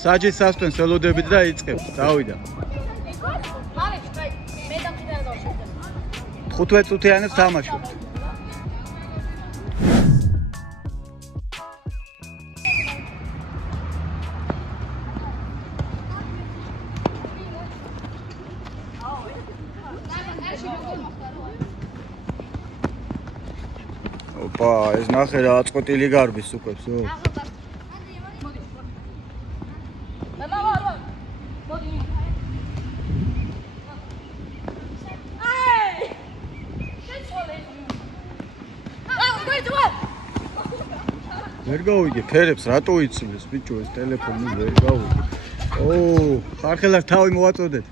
საჯის სასტვენს ელოდებით და იწყებთ. დავიდა. 15 წუთიანებს თამაშობთ. ოპა, ეს ნახე რა აწყვეტილი გარბის უკებს, ო. ვერ გავიგე ფერებს რატო იცვლის ბიჭო ეს ტელეფონი ვერ გავიგე. ო, ხარხელას თავი მოვაწოდეთ.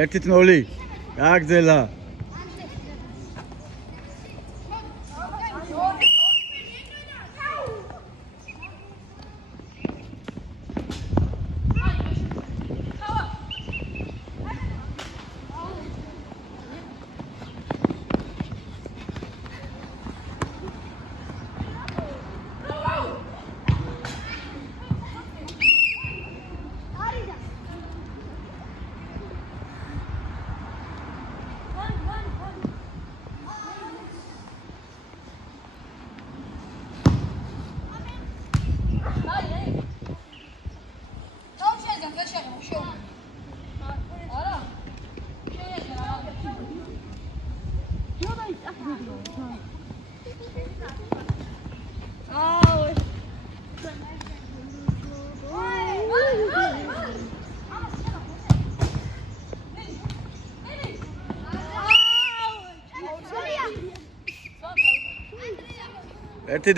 ერთით 0. გააგზელა. ერთი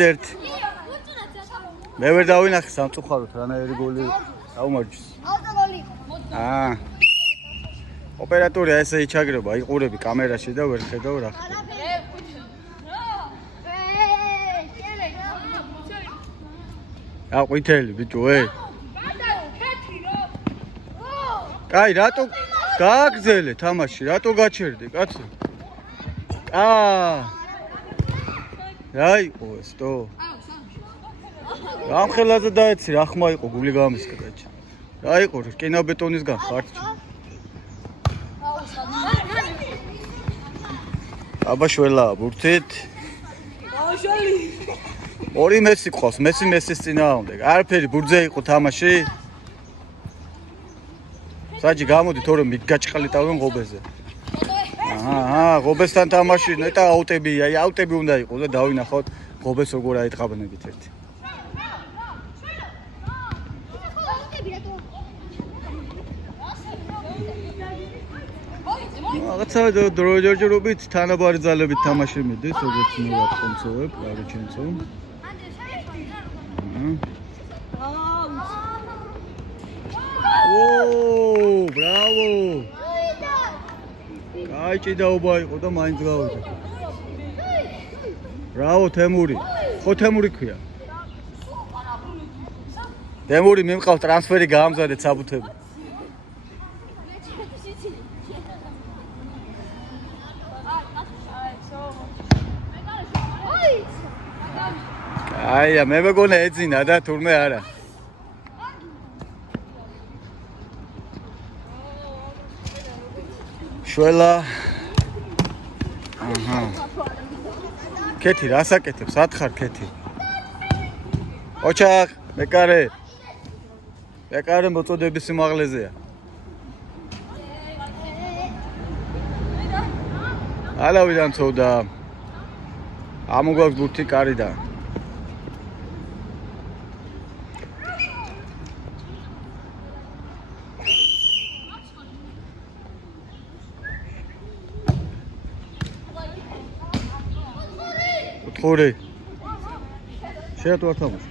მე ვერ დავინახე სამწუხაროდ რანაირი გოლი დაუმარჯვეს. ოპერატორია ესე იჩაგრება, იყურები კამერაში და ვერ ხედავ რა ხდება. ყვითელი ბიჭო, კაი, რატო გააგზელე თამაში, რატო გაჩერდი, კაცო? რა იყო ეს თო? რამ ხელაზე დაეცი, რა ხმა იყო გული გამისკა გაჩი. რა იყო რკინაბეტონისგან ხარჯი. აბა შველა ბურთით. ორი მესი ყავს, მესის წინააღმდეგ. არაფერი ბურთზე იყო თამაში. საჯი გამოდი თორემ მიგაჭყალიტავენ ღობეზე. ღობესთან თამაში ნეტა აუტები, აი აუტები უნდა იყოს და დავინახოთ ღობეს როგორ აიტყაბნებით ერთი. რაღაცა დროჯერჯერობით თანაბარი ძალებით თამაში მიდის, როგორც მივატყომცევებ, კაროჩენცო. ბრავო! აი ჭიდაობა იყო და მაინც გავიდა. ბრავო თემური. ხო თემური ქვია. თემური მიმყავს ტრანსფერი გაამზადეთ საბუთები. აია მე მეგონა ეძინა და თურმე არა. შველა. კეთი რას აკეთებს? ათხარ კეთი. ოჩახ, მეკარე. მეკარე მოწოდების სიმაღლეზეა. ალავიდან წოდა. ამოგვაქვს ბურთი კარიდან. ორი. შეატო არ თამაშ.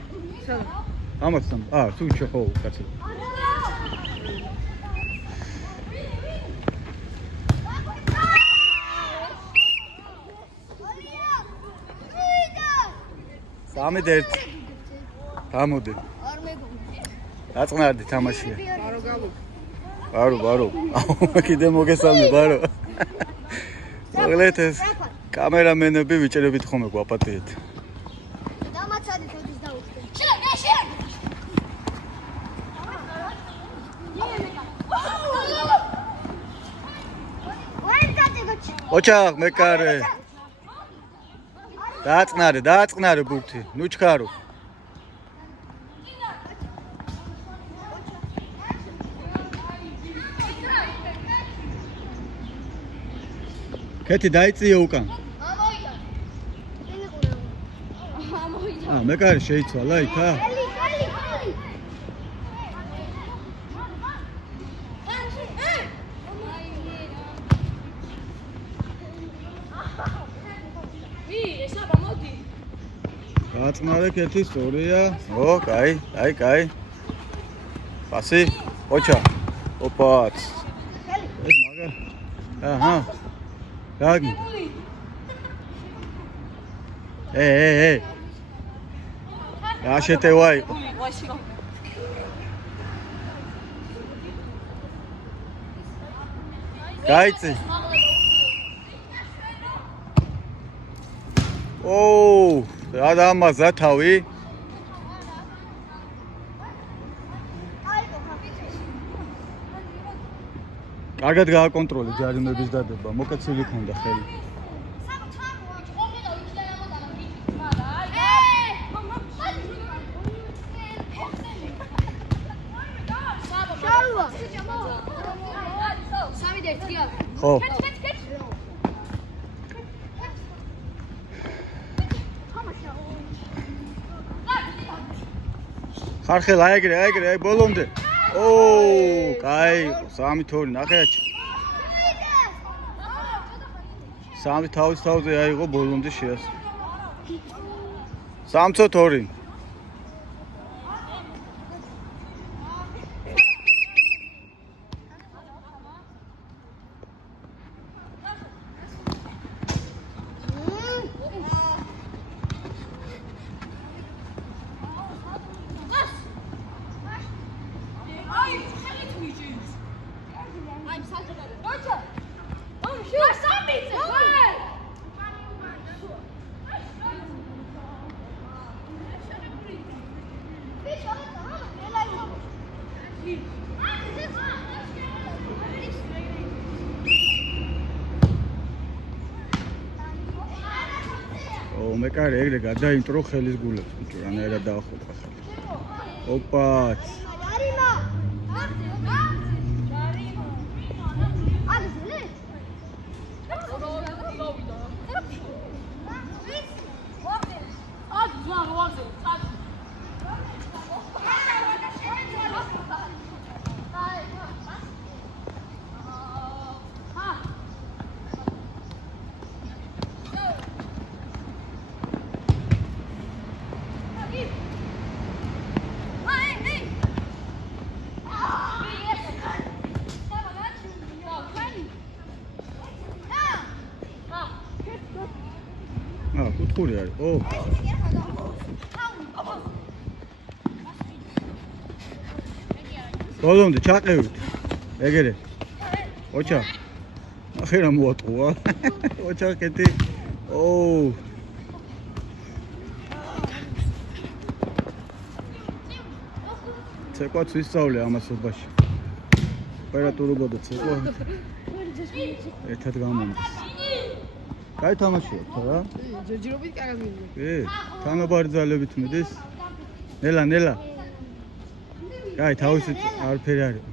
ამაც თამ. თუ ხო, კაცი. სამი და ერთი. გამოდი. არ მეგონა. დაწყნარდი თამაშია. ბარო გამო. ბარო. კიდე მოგესალმე ბარო. მოგლეთ ეს კამერამენები ვიჭერებით ხოლმე გვაპატიეთ. დამაცადეთ ოდის დაუხდე. ოჩახ მეკარე. დაწყნარე ბურთი. ნუ ჩქარო. კეთი დაიწიე უკან. ამოიდა. ამოიდა. მეკარე შეიცვალა იქა. დაწყნარე კეთი სწორია. ო, კაი. პასი. ოჩა. ოპაც. ეს მაგა. აჰა. გაგი. აშეთევა იყო. გაიწი. ოუ, რა დამაზა თავი? კარგად გააკონტროლე ჯარიმების დადება, მოკაცილი ქონდა ხელი. ხო. ხარხელა ეგრე, აი ბოლომდე. ოუ, კაი, 3-2 ნახეაჩი. 3 თავზე აიღო ბოლომდე შეას. 3-2. მეკარე ეგრე გადაინტრო ხელის გულებს, ბიჭო, რანაირად დაახოқа ხელი. ოპაც. კუთხური არის. ო. ბოლომდე ჩაყევით. ეგერე. ოჩა. ახლა რა მოატყუა? ოჩა კეთი. ოუ. ცეკვაც ვისწავლე ამასობაში. ოპერატურობა და ცეკვა. ერთად გამომდის. კაი თამაშია რა? ჯერჯერობით კარგად მიდის. კი, თანაბარი ძალებით მიდის. ნელა. კაი, თავისი არაფერი არის.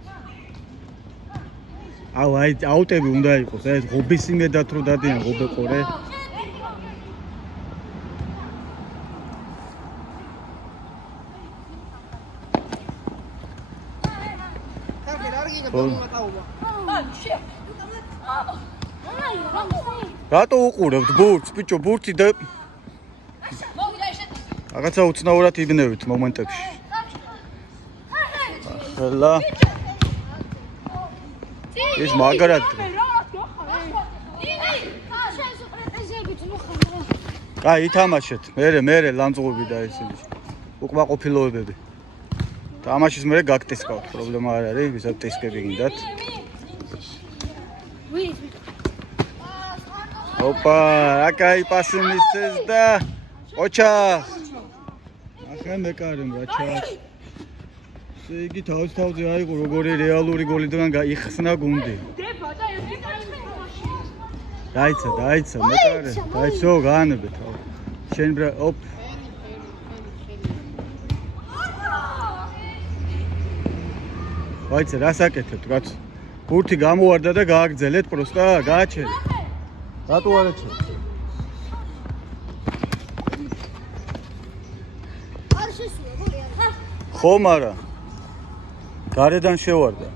აი აუტები უნდა იყოს, ეს ღობის იმედად რო დადიან ღობე ყორე. კარგი, რა გინდა ბოლომდე თაობა. რატო უყურებთ ბურთს, ბიჭო, ბურთი და რაღაცა უცნაურად იბნევით მომენტებში. ახლა ის მაგრად. კაი, ითამაშეთ. მერე ლამძღობი და ისინი. უკმაყოფილოებები. თამაშის მერე გაგტისკავთ, პრობლემა არ არის, ვისაც ტისკები გინდათ. ოპა, რა кай პასი მისცეს და ოჩახ. ახლა მეკარემ რა ჩაჩ. იგი თავზე აიღო როგორი რეალური გოლიდან იხსნა გუნდი. დაიცა მეკარე. დაიცო გაანებეთ. შენ ოპ. ვაიცა რა საკეთებთ კაც? გურთი გამოვარდა და გააგრძელეთ პროსტა, გააჩერეთ. რატო არ აჩერეთ? არ შესულა გოლი არ. ხომ არა. გარედან შევარდა.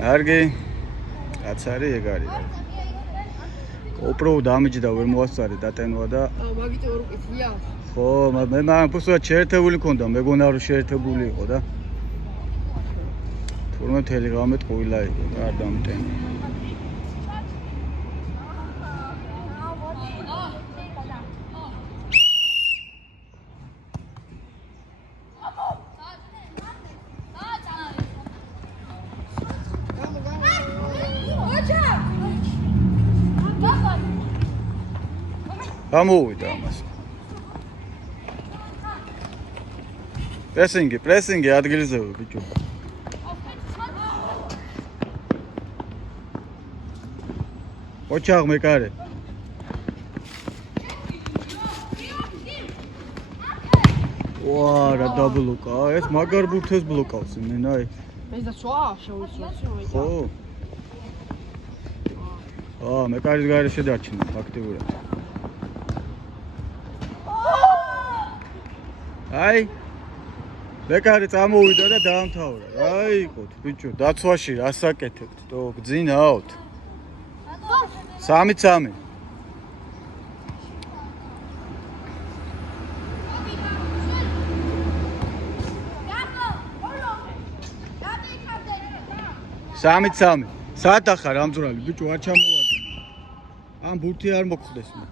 კარგი. რაც არის ეგ არის. უბრალოდ დამიჯდა ვერ მოასწარე დატენვა და მაგით ვერ უკეთია. ხო, მე მაგ ფუსად შეერთებული მქონდა, მეგონა რომ შეერთებული იყო და თურმე მთელი ღამე ტყუილა იყო და არ დამტენი. გამოვიდა ამას. პრესინგი ადგილზე ბიჭო. ოჩახ მეკარე. ვა, რა დაბლოკა, ეს მაგარ ბურთეს ბლოკავს მენაი. ეს და სვა შეუსწავლო. ხო. მეკარის გარე შედარჩინა ფაქტიურად. აი მეკარე წამოვიდა და დაამთავრა. რა იყოთ ბიჭო, დაცვაში რასაკეთებთ? თო გძინაოთ. 3-3. საათ ახარ ამძვრალი ბიჭო არ ჩამოვარდა. ამ ბურთი არ მოგხდეს მე.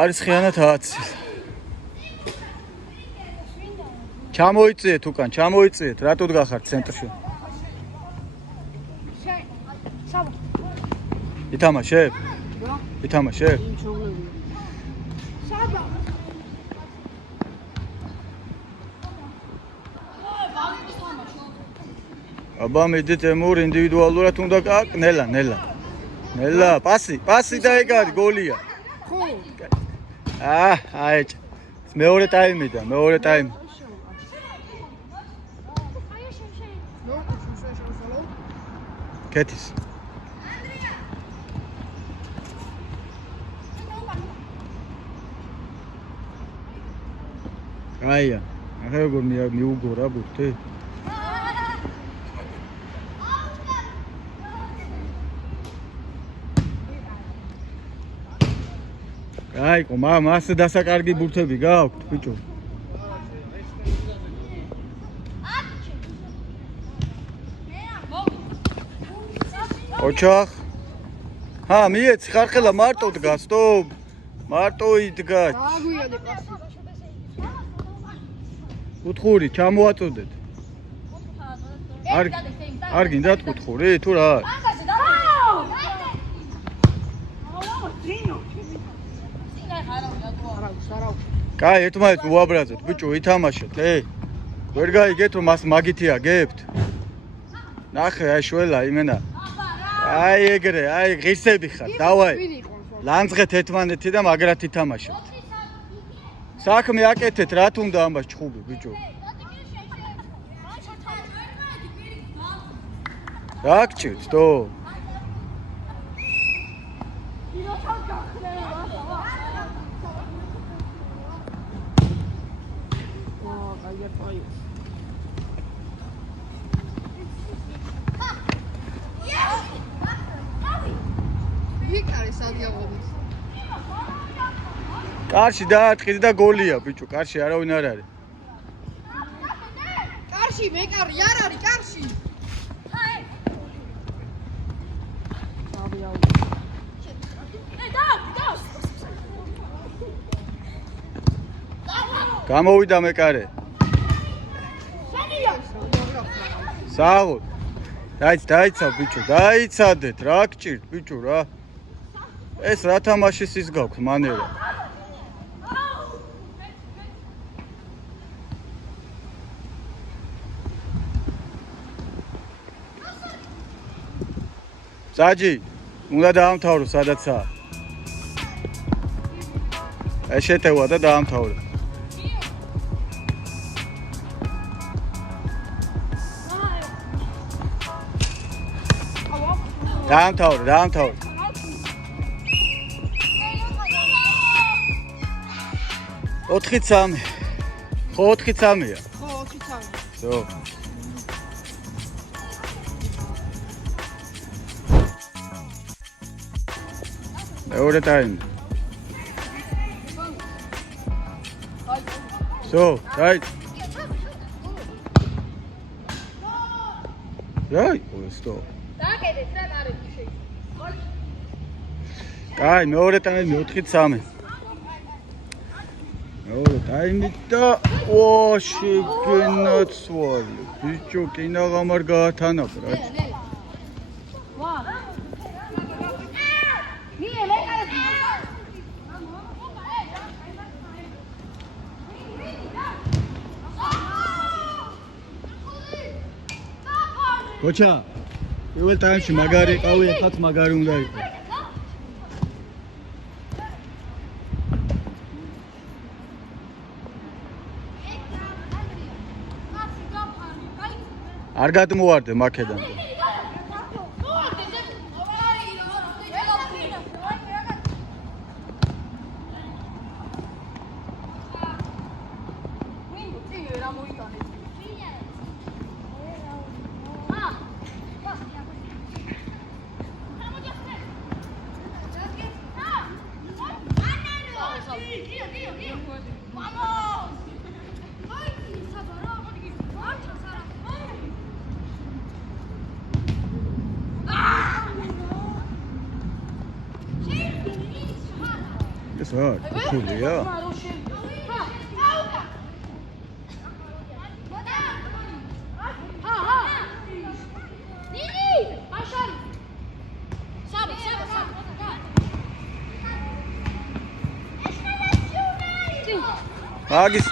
არის ხიანად აცი. ჩამოიწიეთ უკან, ჩამოიწიეთ, რატო დგახართ ცენტრში? საბა. ითამაშებ? რა? ითამაშებ? საბა. აბა მიდით ემურ ინდივიდუალურად უნდა ნელა. ნელა, პასი და ეგ არის გოლია. ხო. აი მეორე ტაიმი. კეთის. აია, ახლა როგორ მიუგო რა ბურთი? აიკო, მასე დასაკარგი ბურთები გააქვთ, ბიჭო. ოჩახ. მიეცი ხარხელა მარტო დგას, სტოპ. მარტო იდგა. გააგვიოდე პასი. კუთხური ჩამოაწოდეთ. არ გინდათ კუთხური, თუ რა? კაი, ერთმანეთს უაბრაზეთ, ბიჭო, ითამაშეთ, ვერ გაიგეთ რომ მას მაგითი აგებთ? ნახე, აი შველა იმენა. აი ეგრე, აი ღირსები ხარ, დავაი. ლანძღეთ ერთმანეთი და მაგრად ითამაშებთ. საქმე აკეთეთ, რა თუნდა ამას ჩხუბი, ბიჭო. რა გჭირთ, თო? კარში დაარტყით და გოლია ბიჭო, კარში არავინ არ არის. კარში მეკარი არ არის კარში. გამოვიდა მეკარე. საღოთ. დაიცა ბიჭო, დაიცადეთ, რა გჭირთ ბიჭო რა. ეს რა თამაშის ის გაქვს მანერა. საჯი, უნდა დაამთავრო სადაცაა. ეს შეტევა და დაამთავრო. დაამთავრო. ოთხი სამი. ხო 4-3-ია. ხო 4-3. ზო. მეორე ტაიმი. ზო, დაი. ოსტო. დააკეთეთ რა კარები შეიძლება. კაი, მეორე ტაიმი 4-3. მეორე ტაიმი და შეგენაცვალე. ბიჭო, კინაღამარ გაათანაბრა. ვა. მie მეკარე. გოჩა, პირველ ტაიმში მაგარი ყავი, ეხლაც მაგარი უნდა იყოს. არ გადმოვარდე მაქედან. ეს რა, ხულია? მაგის.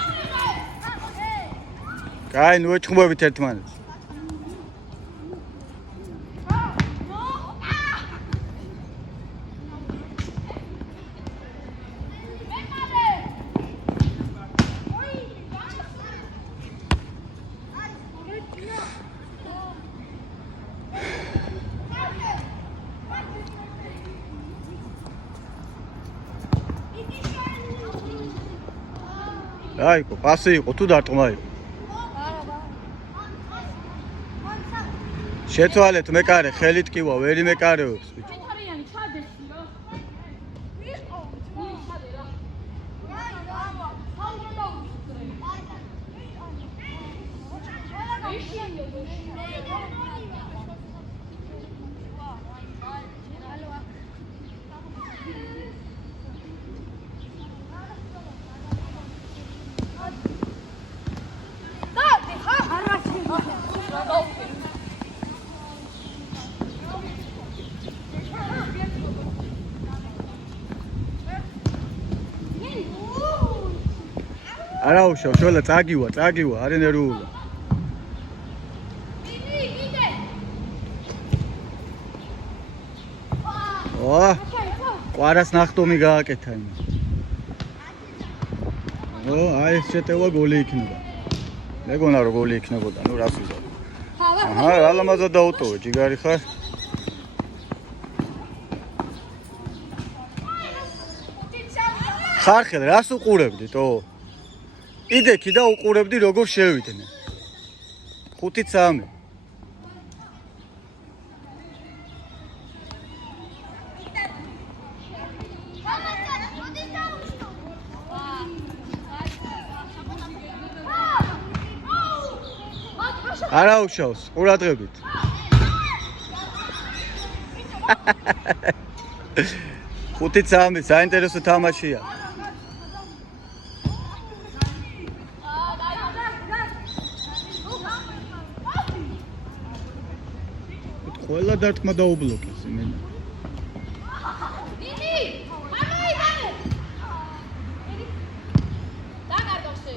კაი, ნუ ეჭხმობებით ერთმანეთს. აიქო, პასი იყო თუ დარტყმა იყო? შეცვალეთ მეკარე, ხელით კივა, ვერი მეკარეობს ბიჭო. არა უშავ, შველა წაგივა, არ ენერულა. ყვარას ნახტომი გააკეთა იმა. აი ეს შეტევა გოლი იქნება. მეგონა რომ გოლი იქნებოდა, ნუ რას ვიზავ. აჰა, რა ლამაზად დაუტოვე, ჯიგარი ხარ. ხარხელ, რას უყურებდით, იდექი და უყურებდი როგორ შევიდნენ. 5-3. არა უშავს, ყურადღებით. ხუთი წამი, საინტერესო თამაშია. ყველა დარტყმა დაუბლოკეს იმენა.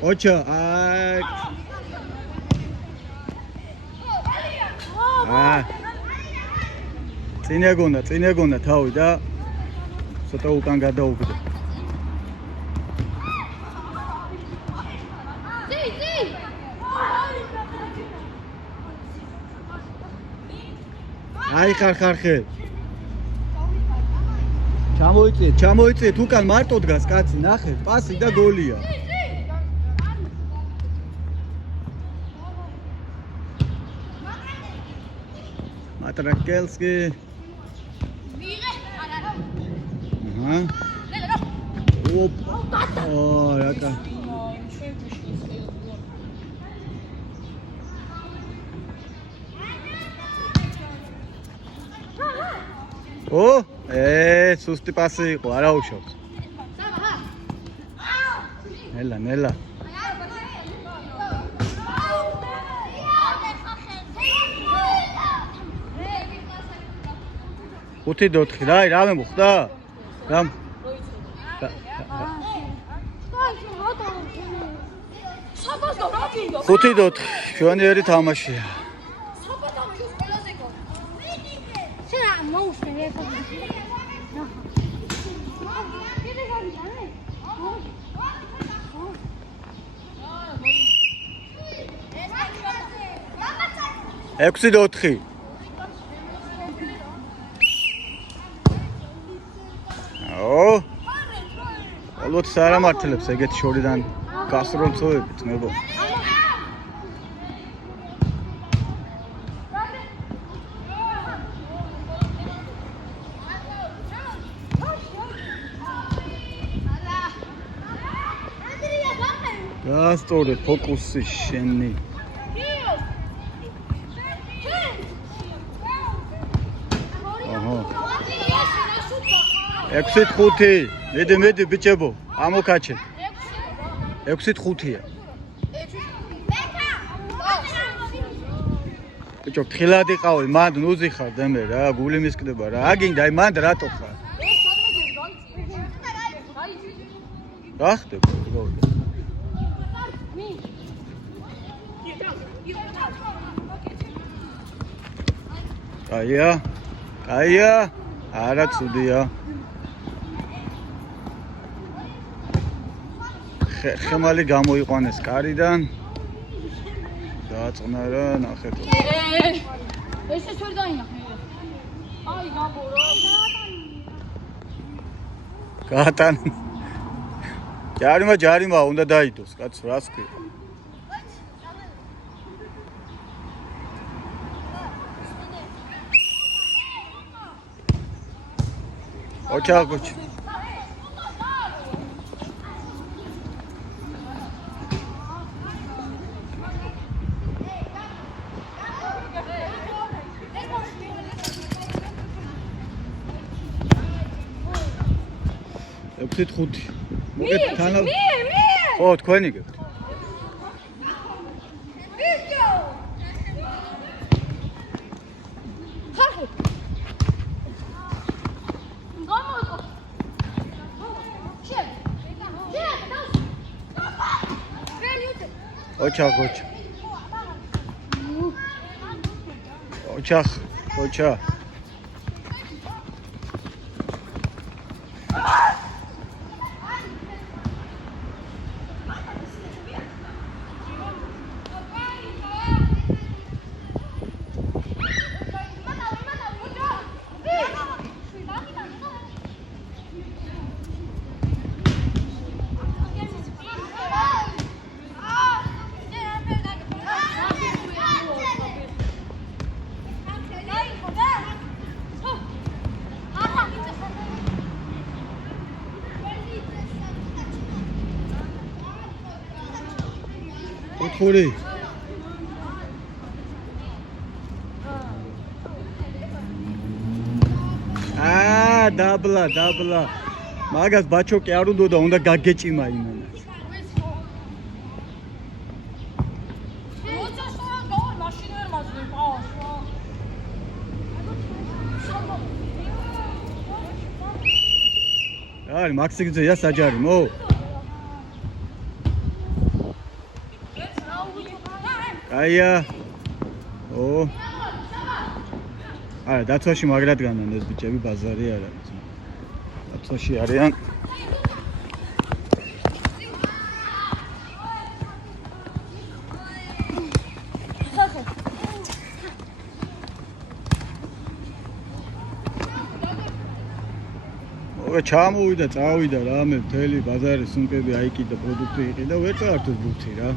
ოჩა, წინე გონდა თავი და ცოტა უკან გადაუგდა. აი ხარხე. ჩამოიწიეთ უკან მარტო დგას კაცი, ნახე, პასი და გოლია. Matrakelski. Op. Oh, lekker. Oh, susti pasi იყო, არა უშავს. ნელა. ხუთი დოთხი, რამე მოხდა? რამ? ხუთი დოთხი, ჩვენიერი თამაშია. ექვსი დოთხი. ალბათ საერთმართლებს ეგეთ შორიდან გასროლწოებით ნებო. გასწორე ფოკუსი შენი. ექვსით ხუთი. მედი ბიჭებო, ამოკაჩეთ. 6-5-ია. ბიჭო, თხილად იყავი, მანდ ნუზი ხარ დემე რა, გული მისკდება რა. აგინდა, აი მანდ რატო ხარ? რა ხდება? კაია. არა ცუდია. ხემალი გამოიყვანეს კარიდან. დააწყნა რა, ნახეთ. ესე ვერ დაინახე. აი გაბორო. გატან. ჯარიმა უნდა დაიდოს, კაცო, რას ქვია? ოჩაღოჩი. ექვსით ხუთი. მოგეთ თანა. ხო, თქვენი გებთ. ოჩახ. ოთხური. დაბლა. მაგას ბაჩოკი არ უნდა გაგეჭიმა იმენა. აი, მაქსიგზეა საჯარი, მო. აია. ო. არა, დაცვაში მაგრად განან ეს ბიჭები ბაზარი არ არის. დაცვაში არიან. ჩამოვიდა, წავიდა რამე, მთელი ბაზარი, სუმკები აიკიდა, პროდუქტი იყიდა, ვერ წაართოს ბურთი რა.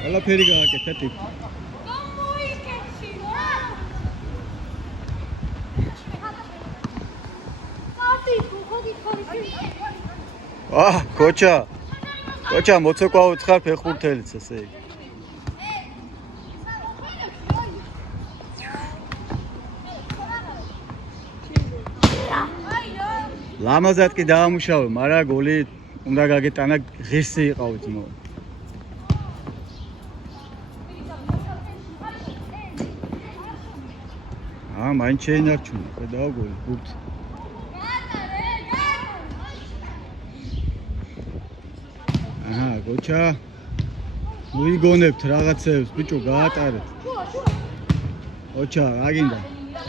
ყველაფერი გააკეთა ტიპი. კოჩა, მოცეკვაო ცხარ ფეხბურთელიც ესე იგი. ლამაზად კი დაამუშავე, მაგრამ გოლი უნდა გაგეტანა, ღირსი იყავით მო. მაინც შეინარჩუნა, ხედავ გოლი, ბურთი. კოჩა, მოიგონებთ რაღაცებს, ბიჭო, გაატარეთ. კოჩა, რა გინდა?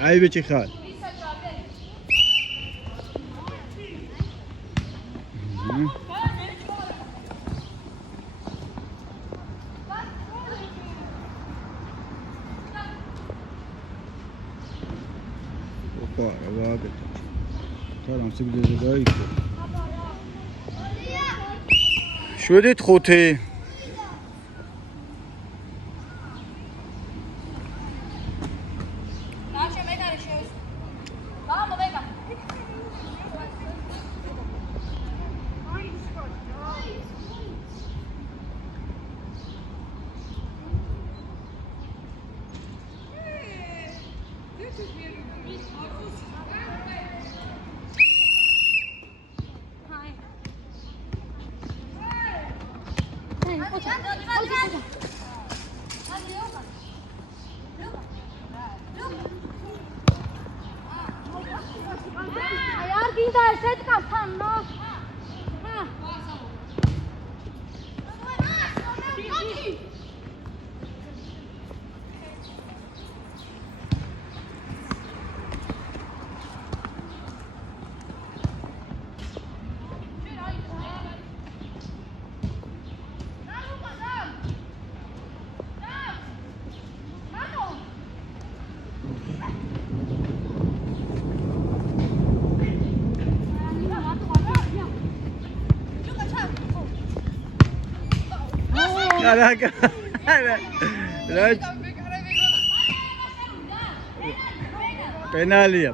აი ბიჭი ხარ. ოპა, ვაგეთო. თან სიგრძეზე გაიქო. 7-5.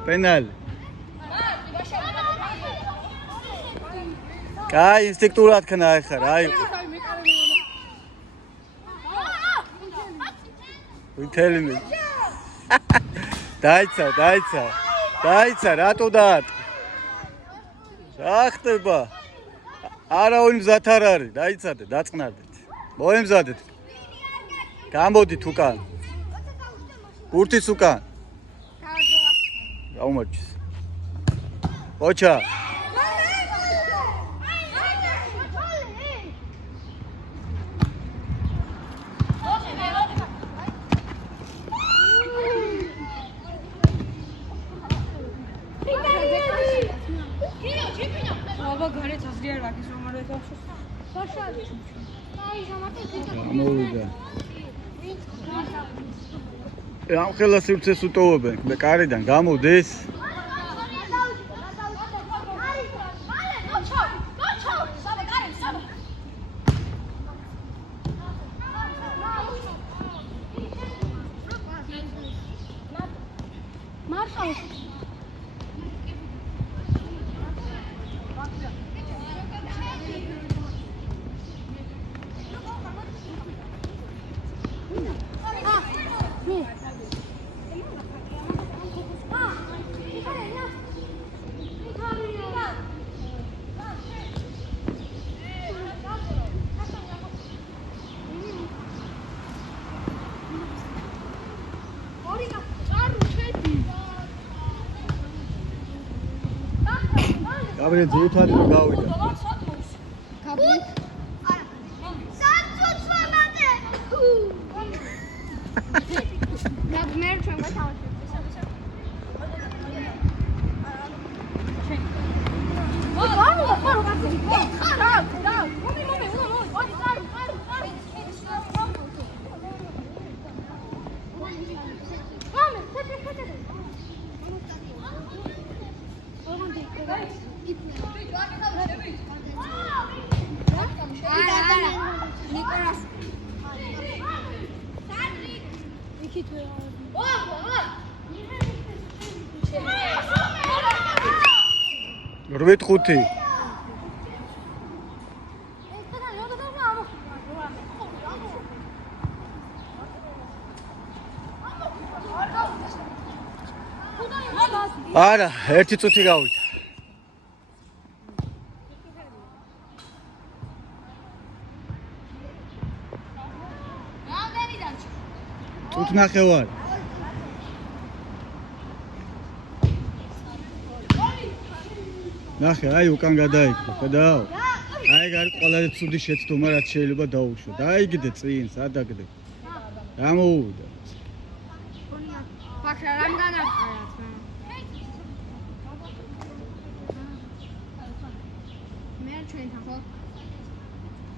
Penali. Კაი, ინსტინქტურად ქნა ახლა, აი. ვითელი. დაიცა, რატო დაატ? რა ხდება? არავინ მზად არ არის, დაიცადე, დაწყნარდეთ. მოემზადეთ. გამოდით უკან. ბურთის უკან. გაუმარჯოს. ოჩა. Baba घरे छसरी আর বাকি সব মারে তো გამოვიდა. ამ ხელას სივრცეს უტოვებენ, მე კარიდან გამოდის. გაბრიელ ძირითადად რომ გავიდა. გაბრიელ. სამწუხაროდ ვამატე. გაბმერ ჩვენ გვათავაზებთ. რვით ხუთი. არა, ერთი წუთი გავიდა. წუთ ნახევარი. ნახე, აი უკან გადაიქვა, ხედავ? აი არის ყველაზე ცუდი შეცდომა რაც შეიძლება დაუშვა. დაიგდე წინ, სადაგდე. გამოუვიდა. ბაქრა რამ განაყარათ?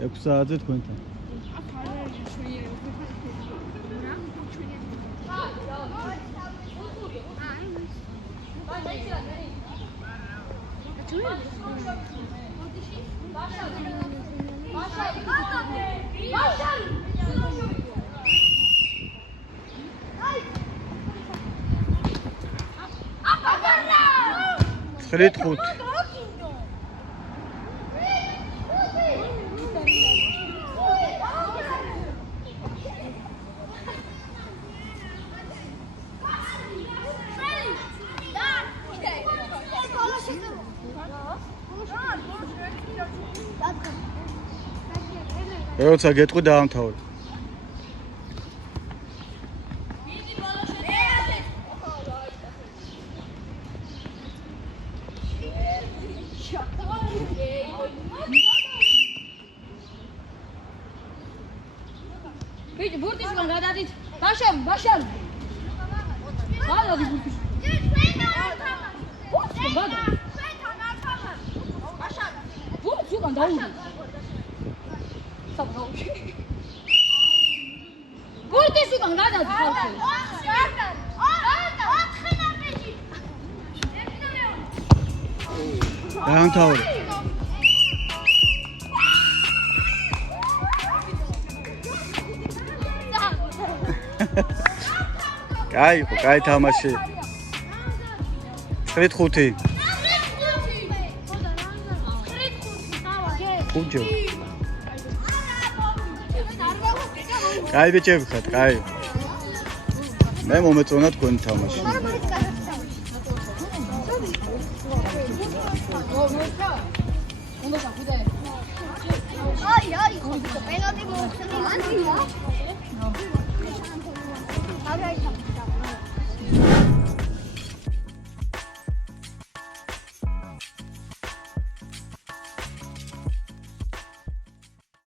6 საათზე თქვენთან. ხრით ხუთი. როცა გეტყვი დაამთავრე. ვიჯი ბურთისგან გადადით. ბაშან. გადადი ბურთის. ბურთისგან გადადი. ბურთისგან დაუდი. ბურთისგან გადადი ხალხი. დაამთავრე. კაი თამაში. 9 5. ხუჯო. კაი ბიჭები ხართ, კაი. მე მომეწონა თქვენი თამაში. აი, პენალტი მოხდა.